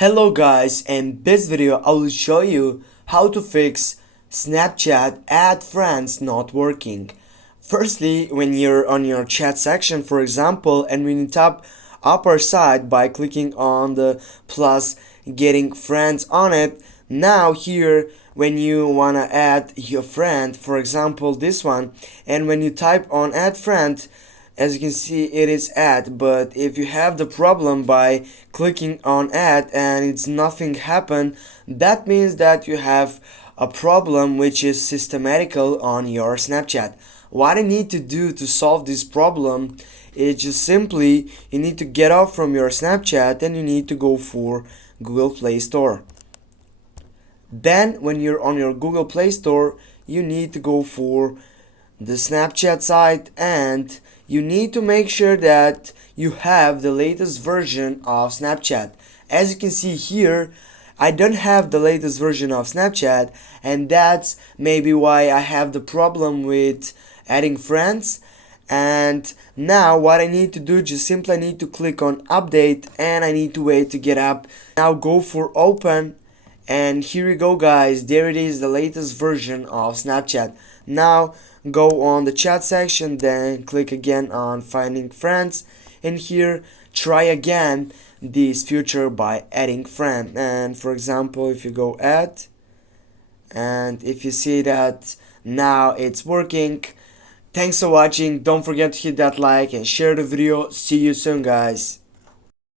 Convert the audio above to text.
Hello guys, in this video I will show you how to fix Snapchat add friends not working. Firstly, when you're on your chat section for example, and when you tap upper side by clicking on the plus getting friends on it, now here when you wanna add your friend, for example this one, and when you type on add friend, as you can see it is add, but if you have the problem by clicking on add and it's nothing happen, that means that you have a problem which is systematical on your Snapchat. What I need to do to solve this problem is just simply you need to get off from your Snapchat and you need to go for Google Play Store. Then when you're on your Google Play Store, you need to go for the Snapchat site and you need to make sure that you have the latest version of Snapchat. As you can see here, I don't have the latest version of Snapchat, and that's maybe why I have the problem with adding friends. And now what I need to do, just simply I need to click on update and I need to wait to get up. Now go for open, and here we go guys, there it is, the latest version of Snapchat. Now go on the chat section, then click again on finding friends, and here try again this feature by adding friend. And for example if you go add, and if you see that now it's working. Thanks for watching, don't forget to hit that like and share the video. See you soon guys.